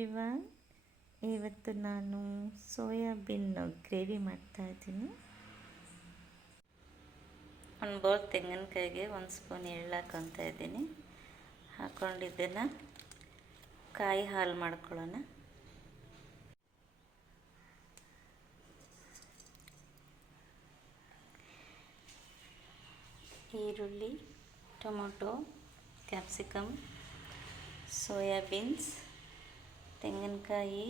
Everyone, ಇವತ್ತು ನಾನು soybean gravy ಮಾಡ್ತಾಯಿದ್ದೀನಿ. ಒಂದು ಬೌಲ್ ತೆಂಗಿನಕಾಯಿಗೆ 1 ಸ್ಪೂನ್ ಎಳ್ಳು ಹಾಕ್ಕೊತಾ ಇದ್ದೀನಿ. ಹಾಕ್ಕೊಂಡಿದ್ದನ್ನು ಕಾಯಿ ಹಾಲು ಮಾಡ್ಕೊಳ್ಳೋಣ. ಈರುಳ್ಳಿ, ಟೊಮೊಟೊ, ಕ್ಯಾಪ್ಸಿಕಮ್, ಸೋಯಾಬೀನ್ಸ್, ತೆಂಗಿನಕಾಯಿ,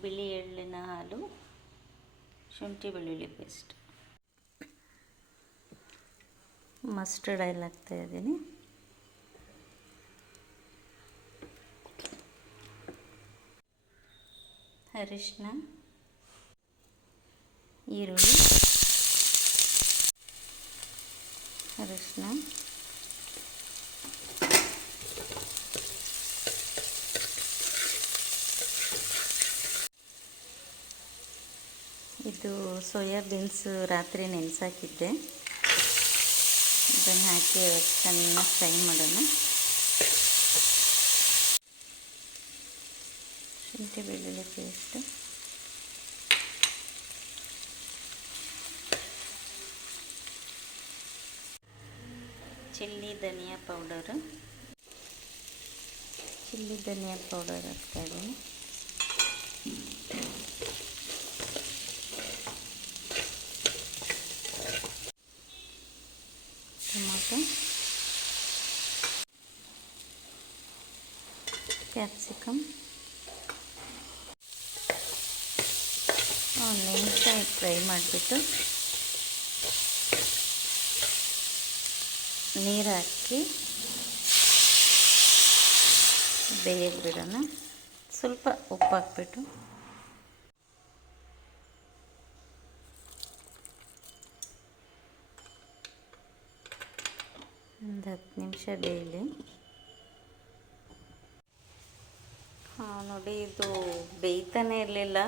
ಬಿಳಿ ಎಳ್ಳಿನ ಹಾಲು, ಶುಂಠಿ ಬೆಳ್ಳುಳ್ಳಿ ಪೇಸ್ಟ್, ಮಸ್ಟರ್ಡ್ ಆಯಿಲ್ ಹಾಕ್ತಾಯಿದ್ದೀನಿ. ಅರಿಶಿನ, ಈರುಳ್ಳಿ, ಅರಿಶಿನ, ಇದು ಸೋಯಾಬೀನ್ಸ್ ರಾತ್ರಿ ನೆನೆಸಾಕಿದ್ದೆ. ಇದನ್ನು ಹಾಕಿ ಚೆನ್ನಾಗಿ ಫ್ರೈ ಮಾಡೋಣ. ಶುಂಠಿ ಬೆಳ್ಳುಳ್ಳಿ ಪೇಸ್ಟ್, ಚಿಲ್ಲಿ ಧನಿಯಾ ಪೌಡರ್ ಹಾಕ್ತಾಯಿದ್ದೀನಿ. ಟೊಮೊಟೊ, ಕ್ಯಾಪ್ಸಿಕಮ್, ಒಂದು ನಿಮಿಷ ಫ್ರೈ ಮಾಡಿಬಿಟ್ಟು ನೀರು ಹಾಕಿ ಬೇಯಕ್ಕೆ ಬಿಡೋಣ. ಸ್ವಲ್ಪ ಉಪ್ಪು ಹಾಕ್ಬಿಟ್ಟು ಒಂದು 10 ನಿಮಿಷ ಬೇಯಲಿ. ನೋಡಿ, ಇದು ಬೇಯ್ತಾನೆ ಇರಲಿಲ್ಲ.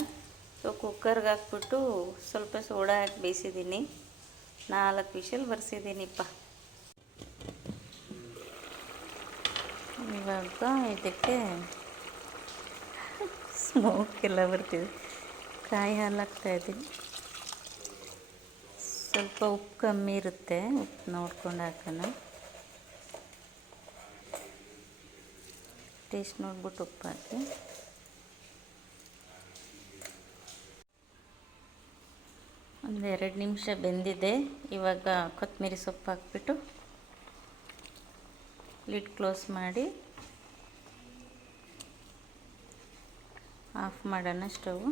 ಸೊ ಕುಕ್ಕರ್ಗೆ ಹಾಕ್ಬಿಟ್ಟು ಸ್ವಲ್ಪ ಸೋಡಾ ಹಾಕಿ ಬೇಯಿಸಿದ್ದೀನಿ. 4 ವಿಷಲ್ ಬರ್ಸಿದ್ದೀನಿಪ್ಪ. ಇವಾಗ ಇದಕ್ಕೆ ಸ್ಮೋಕ್ ಎಲ್ಲ ಬರ್ತಿದೆ. ಕಾಯಿ ಹಾಲು ಹಾಕ್ತಾಯಿದ್ದೀನಿ. ಸ್ವಲ್ಪ ಉಪ್ಪು ಕಮ್ಮಿ ಇರುತ್ತೆ, ಉಪ್ಪು ನೋಡ್ಕೊಂಡು ಹಾಕೋಣ. ಟೇಸ್ಟ್ ನೋಡ್ಬಿಟ್ಟು ಉಪ್ಪು ಹಾಕಿ. ಒಂದು 2 ನಿಮಿಷ ಬೆಂದಿದೆ. ಇವಾಗ ಕೊತ್ತಂಬರಿ ಸೊಪ್ಪು ಹಾಕ್ಬಿಟ್ಟು ಲಿಡ್ ಕ್ಲೋಸ್ ಮಾಡಿ ಆಫ್ ಮಾಡೋಣ ಸ್ಟವ್.